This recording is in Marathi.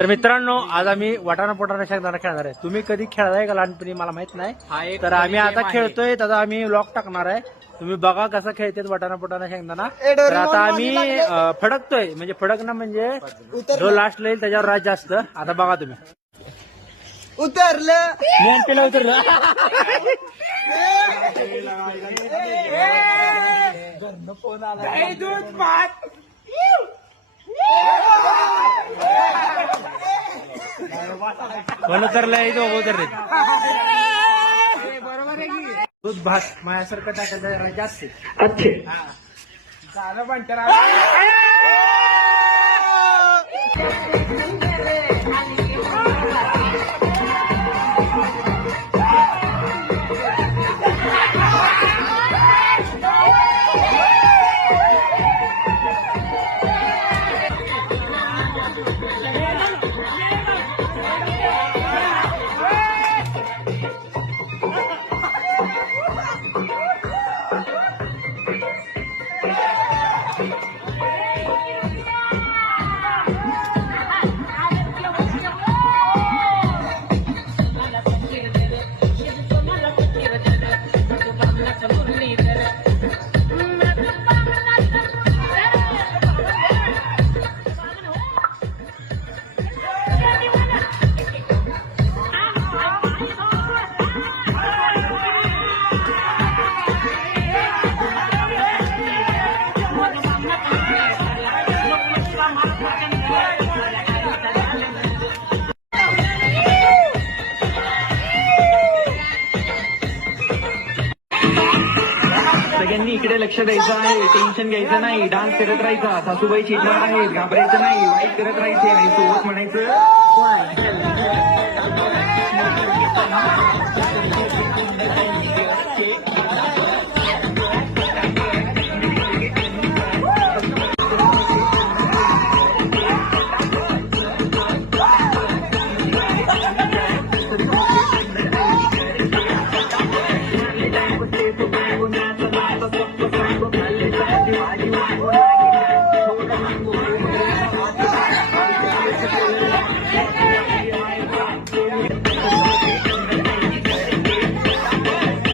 तर मित्रांनो, आज आम्ही वाटाणा पोटाणा शेंगदाणा खेळणार आहे. तुम्ही कधी खेळलाय का लहानपणी मला माहित नाही. तर आम्ही आता खेळतोय, त्याचा आम्ही व्लॉग टाकणार आहे. तुम्ही बघा कसं खेळतात वाटाणा पोटाणा शेंगदाणा. तर आता आम्ही फडकतोय, म्हणजे फडकणं म्हणजे जो लास्ट येईल त्याच्यावर राज्य असतं. आता बघा तुम्ही. उतरलं पेला उतरलं. कोण उतरलंय तो उतरले. बरोबर आहे की दूध भात माझ्यासारखं टाकायचं राज्य असते. अच्छे झालं पण त्याला सगळ्यांनी इकडे लक्ष द्यायचं आहे. टेन्शन घ्यायचं नाही. डान्स करत राहायचा. सासूबाई चिडणार आहेत. घाबरायचं नाही. वाईट करत राहायचे आणि सोबत म्हणायचं